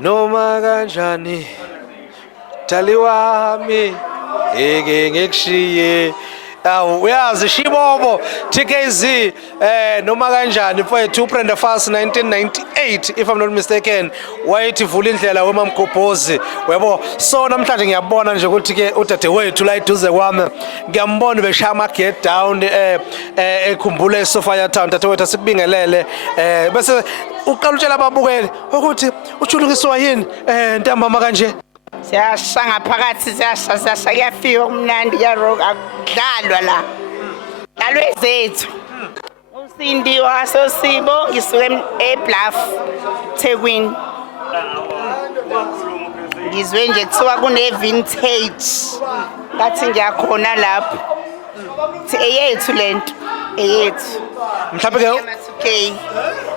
noma kanjani dali wami eke ngikushiye. Awu uyazi Shibobo TKZ noma kanjani mfowethu uBrenda Fassie 1998 if I'm not mistaken wayethi vula indlela weMamgobhozi yabo. So namhlanje ngiyabona nje ukuthi ke udadewethu la eduze kwami ngiyambona beshaya ama get down ekhumbule eSophia Town. Dadewethu asikubingelele bese uqala utshela ababukeli ukuthi uJulungiswa yini ntambama kanje. Siyashaya phakathi siyashaya kuyafika kumnandi kuyarock akudlalwa la. Dlalwe zethu. Usindi waSosibo ngisuke eBluff Thekwini. Ngizwe nje kuthiwa kune vintage. Ngathi ngiyakhona lapho. Eyethu lento eyethu. Mhlawumbe ke ama-2K.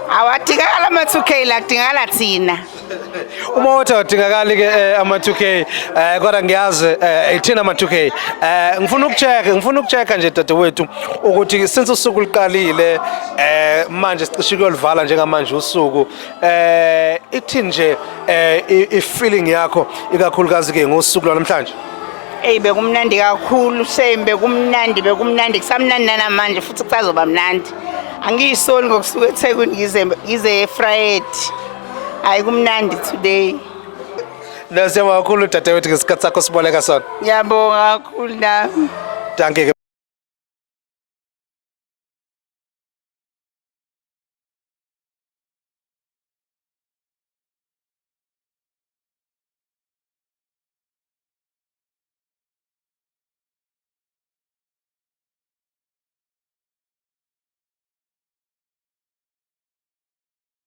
Awadingakala ama-2K la kudingakala thina. Uma uthi adingakali ke ama-2K kodwa ngiyazi ithina ama-2K. Ngifuna ukuchecka nje dadewethu ukuthi since usuku liqalile manje sicishe kuyolivala njengamanje usuku ithini nje i-feeling yakho ikakhulukazi ke ngosuku lwamhlanje. Bekumnandi kakhulu sembe bekumnandi kusamnandi namanje futhi kusazoba mnandi. Angiyisoli ngokusuka eThekwini ngize Friday. Hayi kumnandi today. Nasiyabonga kakhulu dadewethu ngesikhathi sakho siboleka sona. Ngiyabonga kakhulu nami. Danke.